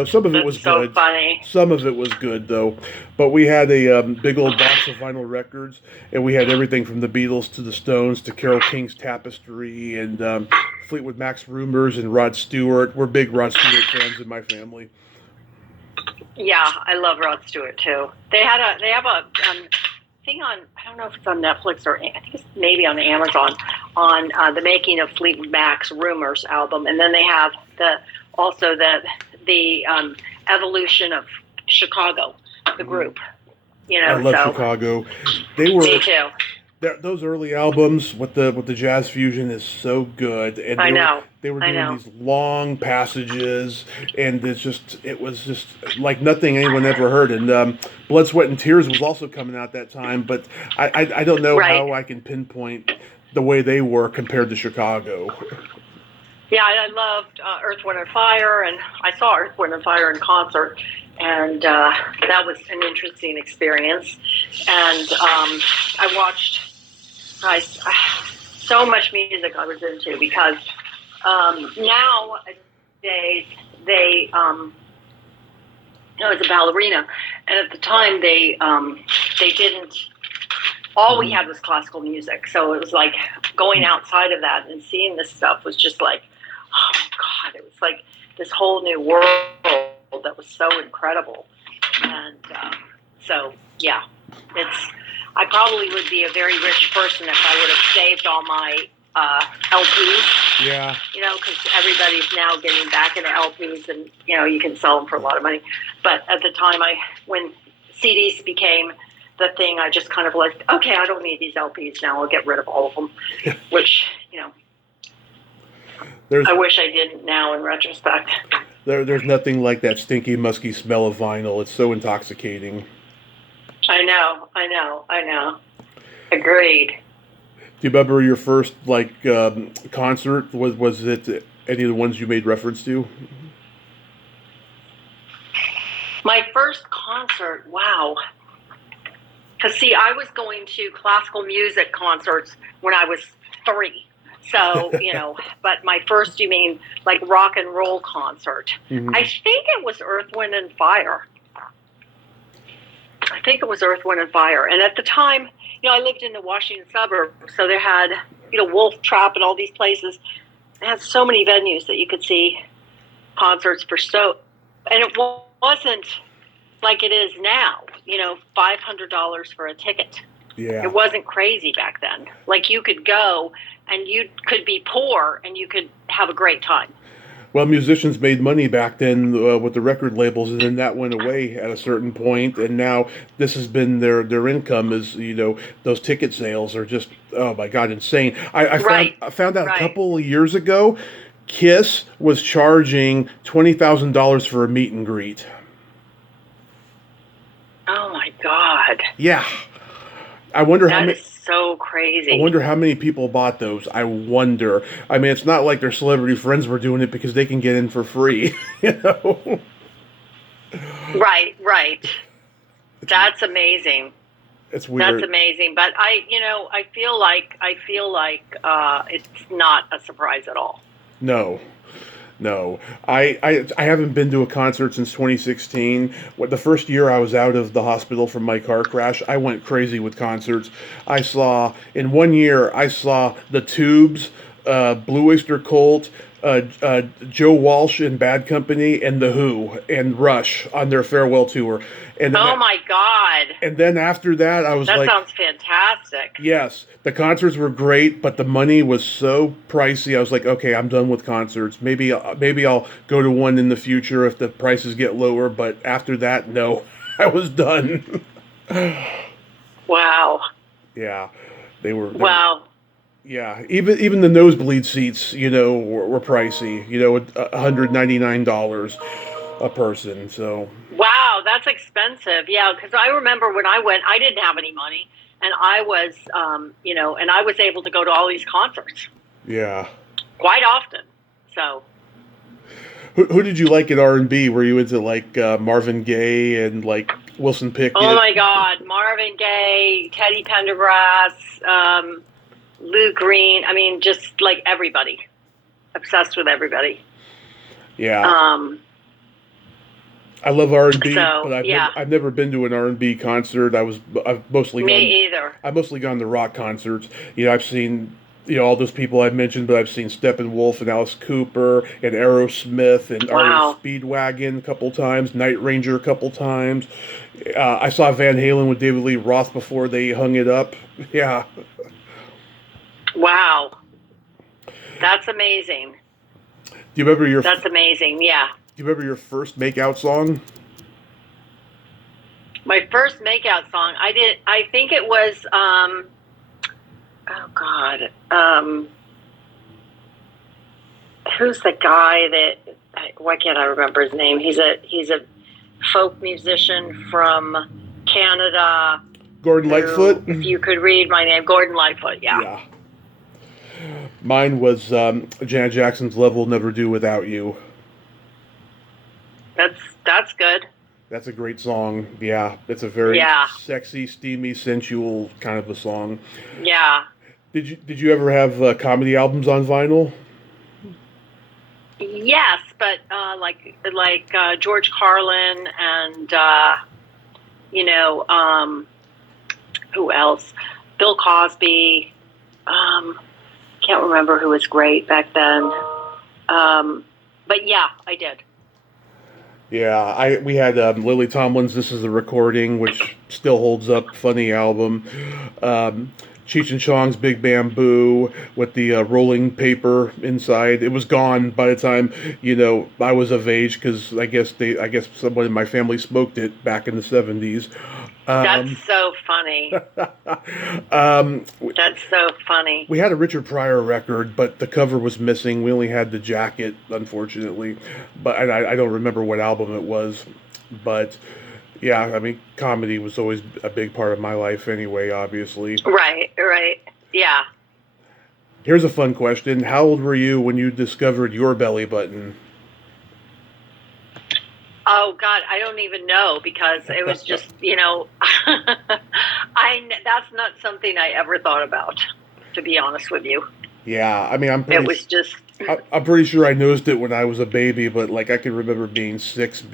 Some of it was That's so good. funny. Some of it was good though, but we had a big old box of vinyl records, and we had everything from the Beatles to the Stones to Carole King's Tapestry and Fleetwood Mac's Rumors and Rod Stewart. We're big Rod Stewart fans in my family. Yeah, I love Rod Stewart too. They have a thing on, I don't know if it's on Netflix or I think it's maybe on Amazon, on the making of Fleetwood Mac's Rumors album, and then they have also the evolution of Chicago, the group. I love So Chicago. They were me too. those early albums with the jazz fusion is so good, and I know. they were I doing know. these long passages, and it was just like nothing anyone ever heard. And Blood, Sweat, and Tears was also coming out that time, but I don't know Right. how I can pinpoint the way they were compared to Chicago. Yeah, I loved Earth, Wind, and Fire, and I saw Earth, Wind, and Fire in concert, and that was an interesting experience. And I watched so much music I was into because nowadays they, I was a ballerina, and at the time they didn't. All we had was classical music, so it was like going outside of that and seeing this stuff was just like, oh my God, it was like this whole new world that was so incredible. And so, yeah, I probably would be a very rich person if I would have saved all my LPs. Yeah. Because everybody's now getting back into LPs, and you can sell them for a lot of money. But at the time, when CDs became the thing, I just kind of like, okay, I don't need these LPs now. I'll get rid of all of them. Which I wish I didn't now in retrospect. There's nothing like that stinky, musky smell of vinyl. It's so intoxicating. I know. Agreed. Do you remember your first concert? Was it any of the ones you made reference to? My first concert, wow. Because see, I was going to classical music concerts when I was 3. So, but my first, you mean like rock and roll concert? Mm-hmm. I think it was Earth, Wind, and Fire. And at the time, I lived in the Washington suburbs, so they had, Wolf Trap and all these places. It had so many venues that you could see concerts for and it wasn't like it is now, $500 for a ticket. Yeah. It wasn't crazy back then. Like you could go and you could be poor and you could have a great time. Well, musicians made money back then with the record labels, and then that went away at a certain point, and now this has been their income is, those ticket sales are just, oh my God, insane. I found out a couple of years ago, Kiss was charging $20,000 for a meet and greet. Oh my God. Yeah. I wonder how many. That is so crazy. I wonder how many people bought those. I wonder. I mean, it's not like their celebrity friends were doing it because they can get in for free, Right. That's amazing. It's weird. That's amazing. But I feel like it's not a surprise at all. No. I haven't been to a concert since 2016. The first year I was out of the hospital from my car crash, I went crazy with concerts. In 1 year, I saw The Tubes, Blue Oyster Cult, Joe Walsh and Bad Company, and The Who, and Rush on their farewell tour. And oh my God. And then after that, I was that like... That sounds fantastic. Yes, the concerts were great, but the money was so pricey. I was like, okay, I'm done with concerts. Maybe I'll go to one in the future if the prices get lower, but after that, no. I was done. Wow. Yeah, they were. Wow. Yeah, even the nosebleed seats, were pricey. $199 a person. So Wow, that's expensive. Yeah, because I remember when I went, I didn't have any money, and I was, and I was able to go to all these concerts yeah. quite often. So, Who did you like at R&B? Were you into like Marvin Gaye and like Wilson Pickett? oh my God, Marvin Gaye, Teddy Pendergrass, Lou Green. I mean, just like everybody, obsessed with everybody. Yeah. I love R&B, but I've never been to an R&B concert. I've mostly either. I've mostly gone to rock concerts. I've seen all those people I've mentioned, but I've seen Steppenwolf and Alice Cooper and Aerosmith and Wow. Speedwagon a couple times, Night Ranger a couple times. I saw Van Halen with David Lee Roth before they hung it up. Yeah. Wow. That's amazing. Do you remember That's amazing, yeah. Do you remember your first makeout song? My first makeout song, I think it was, oh God, who's the guy that, why can't I remember his name? He's a folk musician from Canada. Gordon Lightfoot? If you could read my name, Gordon Lightfoot, yeah. Yeah. Mine was Janet Jackson's Love Will Never Do Without You. That's good. That's a great song. Yeah, it's a very sexy, steamy, sensual kind of a song. Yeah. Did you ever have comedy albums on vinyl? Yes, but like George Carlin and who else? Bill Cosby. Can't remember who was great back then. But yeah, I did. Yeah, we had Lily Tomlin's "This Is the Recording," which still holds up. Funny album. Cheech and Chong's "Big Bamboo" with the rolling paper inside. It was gone by the time I was of age, because I guess someone in my family smoked it back in the 70s. That's so funny. That's so funny. We had a Richard Pryor record, but the cover was missing. We only had the jacket, unfortunately. But I don't remember what album it was. But yeah, I mean, comedy was always a big part of my life anyway, obviously. Right, yeah. Here's a fun question. How old were you when you discovered your belly button? Oh God, I don't even know, because it was just, that's not something I ever thought about, to be honest with you. Yeah, I mean, I'm pretty sure I noticed it when I was a baby, but like I can remember being 6,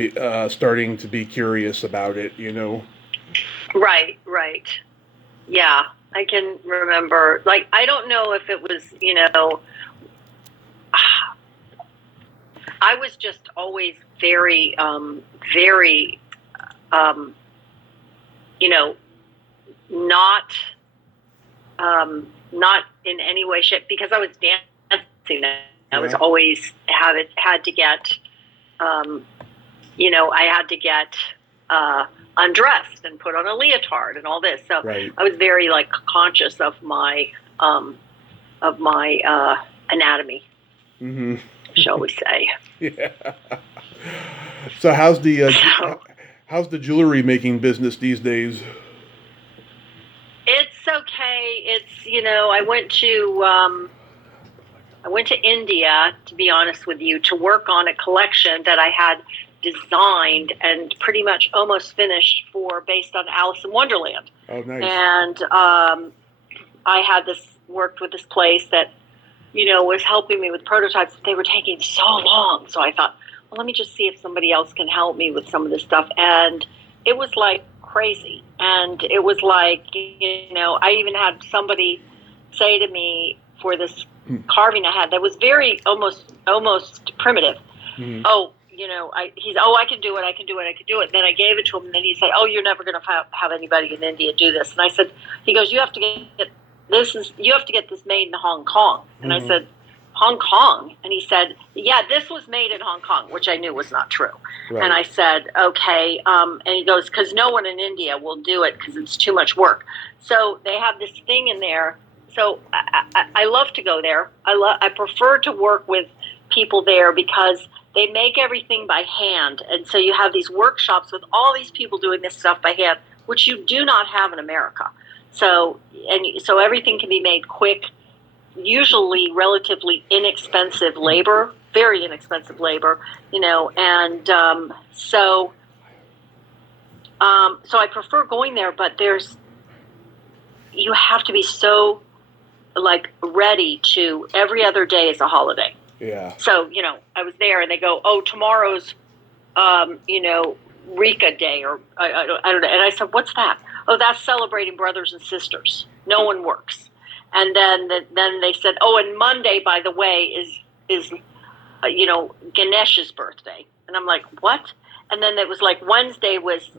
starting to be curious about it, Right. Yeah, I can remember. Like, I don't know if it was, I was just always very, not in any way, shape, because I was dancing. I was always had to get, I had to get undressed and put on a leotard and all this. So I was very conscious of my anatomy. Mm-hmm. Shall we say? Yeah. So how's the jewelry making business these days? It's okay. It's I went to India, to be honest with you, to work on a collection that I had designed and pretty much almost finished based on Alice in Wonderland. Oh, nice. And I had worked with this place that was helping me with prototypes. They were taking so long. So I thought, well, let me just see if somebody else can help me with some of this stuff. And it was like crazy. And it was like, I even had somebody say to me for this carving I had that was very almost primitive. Mm-hmm. I can do it. Then I gave it to him, and then he said, oh, you're never going to have anybody in India do this. And I said, he goes, you have to get this made in Hong Kong. And I said, Hong Kong. And he said, yeah, this was made in Hong Kong, which I knew was not true. Right. And I said, okay. And he goes, because no one in India will do it because it's too much work. So they have this thing in there. So I love to go there. I prefer to work with people there because they make everything by hand. And so you have these workshops with all these people doing this stuff by hand, which you do not have in America. So everything can be made quick, usually relatively inexpensive labor, very inexpensive labor, and so I prefer going there, but you have to be so ready to, every other day is a holiday. Yeah. So, I was there and they go, oh, tomorrow's, Rika Day, or I don't know. And I said, what's that? Oh, that's celebrating brothers and sisters. No one works. And then they said, oh, and Monday, by the way, is Ganesh's birthday. And I'm like, what? And then it was like Wednesday was,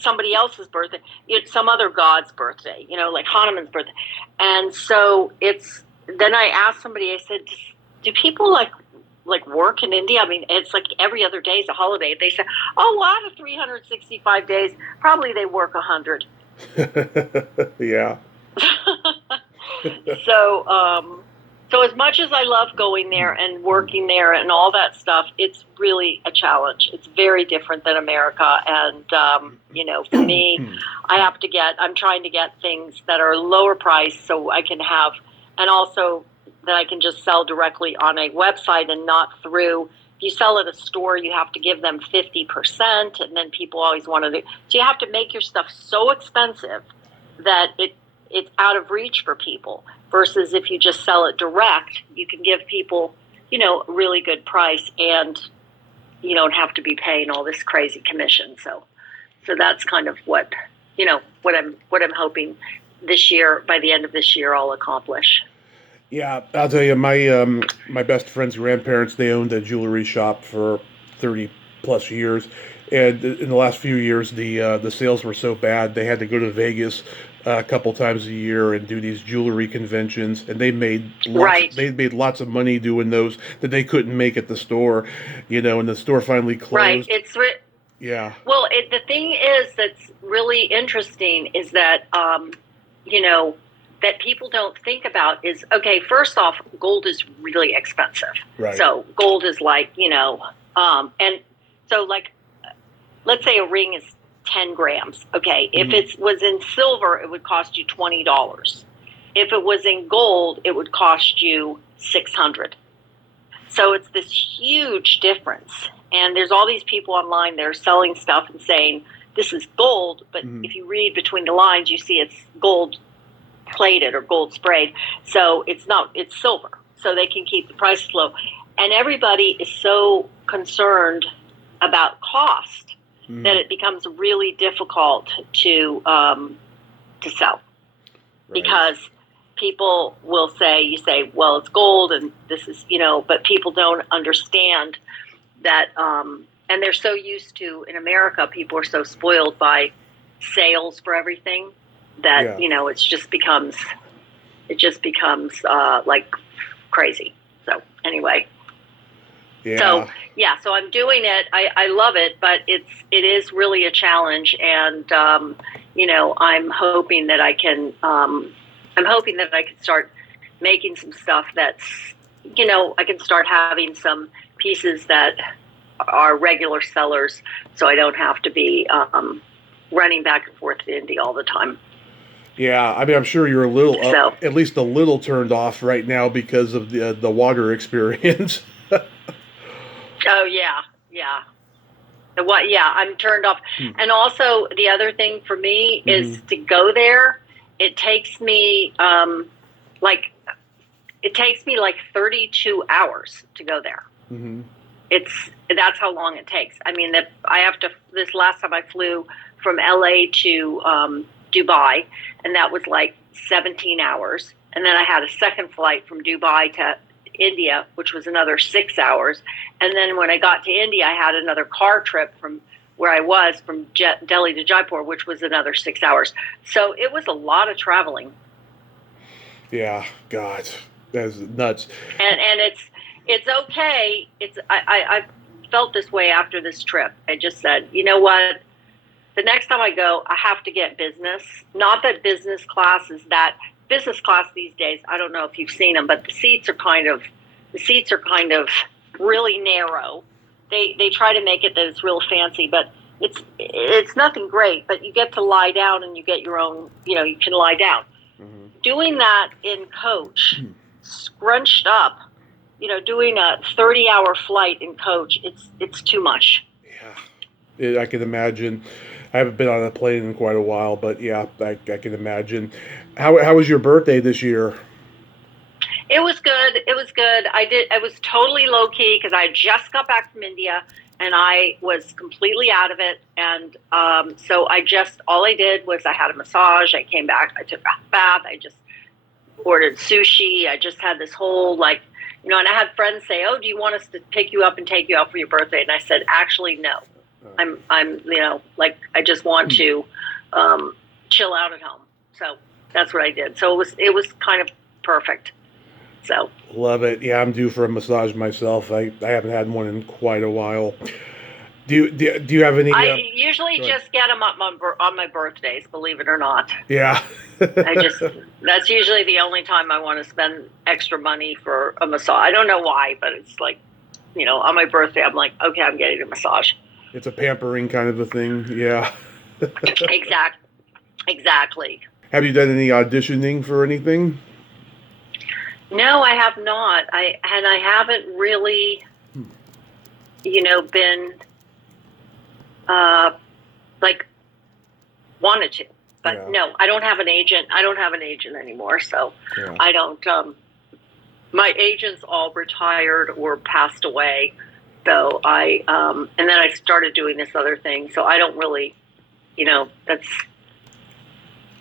somebody else's birthday. It's some other god's birthday, like Hanuman's birthday. And so then I asked somebody, I said, do people like work in India? I mean, it's like every other day is a holiday. They said, oh, out of 365 days, probably they work 100. Yeah. So as much as I love going there and working there and all that stuff, it's really a challenge. It's very different than America. And, for me, I'm trying to get things that are lower price so I can have, and also that I can just sell directly on a website and not through. If you sell at a store, you have to give them 50%, and then people always want to do. So you have to make your stuff so expensive that it's out of reach for people. Versus if you just sell it direct, you can give people, a really good price, and you don't have to be paying all this crazy commission. So that's kind of what I'm hoping this year, by the end of this year, I'll accomplish. Yeah, I'll tell you, my best friend's grandparents, they owned a jewelry shop for 30 plus years, and in the last few years, the sales were so bad they had to go to Vegas a couple times a year and do these jewelry conventions, and they made lots of money doing those that they couldn't make at the store, and the store finally closed. Right. Yeah. Well, the thing is that's really interesting is that that people don't think about is, okay, first off, gold is really expensive. Right. So gold is and so let's say a ring is 10 grams. Okay. If it was in silver, it would cost you $20. If it was in gold, it would cost you $600. So it's this huge difference. And there's all these people online that are selling stuff and saying, this is gold. But if you read between the lines, you see it's gold plated or gold sprayed. So it's silver. So they can keep the prices low. And everybody is so concerned about cost that it becomes really difficult to sell. Right. Because people will say, well, it's gold and this is, but people don't understand that, and they're so used to, in America, people are so spoiled by sales for everything that, it just becomes like crazy. So anyway. Yeah. So I'm doing it. I love it, but it is really a challenge. And, I'm hoping that I can start making some stuff that's, I can start having some pieces that are regular sellers. So I don't have to be, running back and forth to India all the time. Yeah, I mean, I'm sure you're a little, at least a little turned off right now because of the water experience. Oh yeah. I'm turned off. And also the other thing for me is to go there. It takes me like 32 hours to go there. Mm-hmm. That's how long it takes. I mean, this last time I flew from LA to Dubai, and that was like 17 hours. And then I had a second flight from Dubai to India, which was another 6 hours. And then when I got to India, I had another car trip from where I was from Delhi to Jaipur, which was another 6 hours. So it was a lot of traveling. Yeah, God. That's nuts. And it's okay. I felt this way after this trip. I just said, you know what? The next time I go, I have to get business. Not that business class is that business class these days. I don't know if you've seen them, but the seats are kind of really narrow. They try to make it that it's real fancy, but it's nothing great. But you get to lie down and you get your own. You can lie down. Mm-hmm. Doing that in coach, scrunched up. Doing a 30-hour flight in coach, it's too much. Yeah, I can imagine. I haven't been on a plane in quite a while, but yeah, I can imagine. How was your birthday this year? It was good. It was good. I was totally low key because I just got back from India and I was completely out of it. And so all I did was I had a massage. I came back. I took a bath. I just ordered sushi. I just had this whole and I had friends say, "Oh, do you want us to pick you up and take you out for your birthday?" And I said, "Actually, no. I'm I just want to chill out at home." So that's what I did. So it was kind of perfect. So love it. Yeah, I'm due for a massage myself. I haven't had one in quite a while. Do you have any? I usually just get them up on my birthdays, believe it or not. Yeah. That's usually the only time I want to spend extra money for a massage. I don't know why, but it's on my birthday, I'm like, okay, I'm getting a massage. It's a pampering kind of a thing. Yeah. Exactly. Have you done any auditioning for anything? No, I have not. I haven't really, been wanted to. But no, I don't have an agent. I don't have an agent anymore, so I don't. My agents all retired or passed away, so I and then I started doing this other thing. So I don't really, I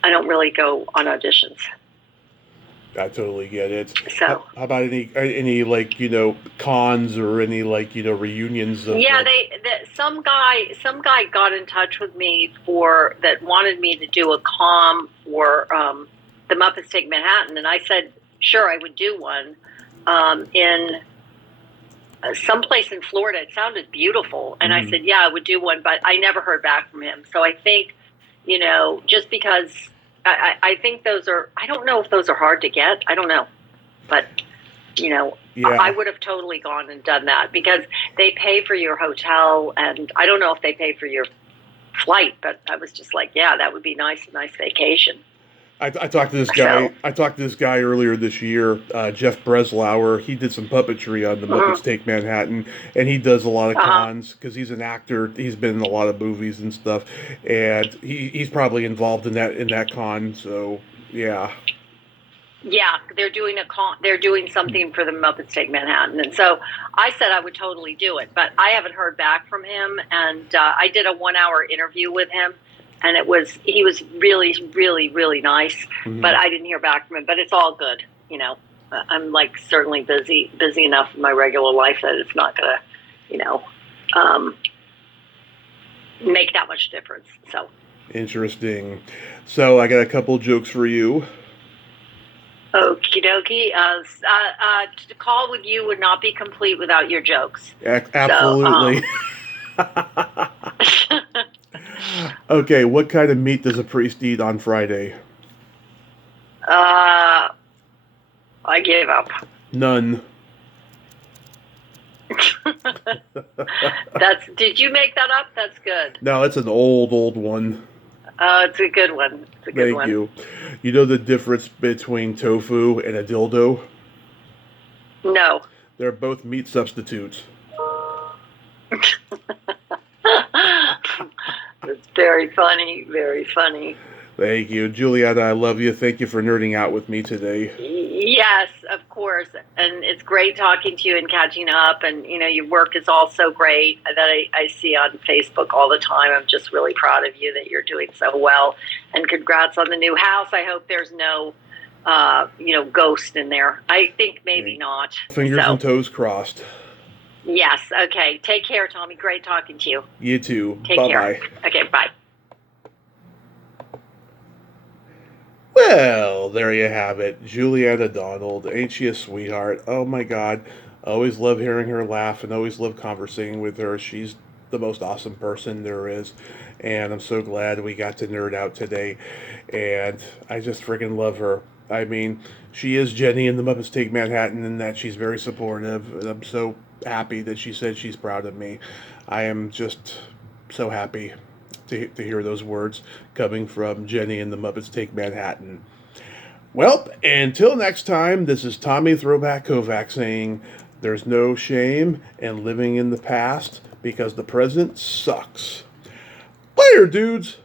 don't really go on auditions. I totally get it. So how about any cons or any reunions? Some guy got in touch with me that wanted me to do a com for the Muppets Take Manhattan, and I said sure I would do one in someplace in Florida. It sounded beautiful, and I said yeah I would do one, but I never heard back from him. So I think just because. I think those are. I don't know if those are hard to get. I don't know, but I would have totally gone and done that because they pay for your hotel, and I don't know if they pay for your flight. But I was just like, yeah, that would be nice, a nice vacation. I talked to this guy. I talked to this guy earlier this year, Jeff Breslauer. He did some puppetry on the Muppets Take Manhattan, and he does a lot of cons because he's an actor. He's been in a lot of movies and stuff, and he's probably involved in that con. So yeah. Yeah, they're doing a con. They're doing something for the Muppets Take Manhattan, and so I said I would totally do it, but I haven't heard back from him. And I did a 1-hour interview with him. And he was really, really, really nice, but I didn't hear back from him. But it's all good, I'm certainly busy enough in my regular life that it's not gonna, make that much difference. So interesting. So I got a couple jokes for you. Okie dokie. The call with you would not be complete without your jokes. Absolutely. So, Okay, what kind of meat does a priest eat on Friday? I gave up. None. Did you make that up? That's good. No, it's an old one. It's a good one. It's a good one. Thank you. You know the difference between tofu and a dildo? No. They're both meat substitutes. It's very funny, very funny. Thank you. Juliana, I love you. Thank you for nerding out with me today. Yes, of course. And it's great talking to you and catching up. And, your work is all so great that I see on Facebook all the time. I'm just really proud of you that you're doing so well. And congrats on the new house. I hope there's no, ghost in there. I think maybe not. Fingers and toes crossed. Yes. Okay. Take care, Tommy. Great talking to you. You too. Take care. Okay. Bye. Well, there you have it. Juliana Donald. Ain't she a sweetheart? Oh my God. I always love hearing her laugh and always love conversing with her. She's the most awesome person there is. And I'm so glad we got to nerd out today. And I just freaking love her. I mean, she is Jenny in the Muppets Take Manhattan in that she's very supportive. I'm so happy that she said she's proud of me. I am just so happy to hear those words coming from Jenny and the Muppets Take Manhattan. Well, until next time, this is Tommy Throwback Kovac saying there's no shame in living in the past because the present sucks. Later, dudes!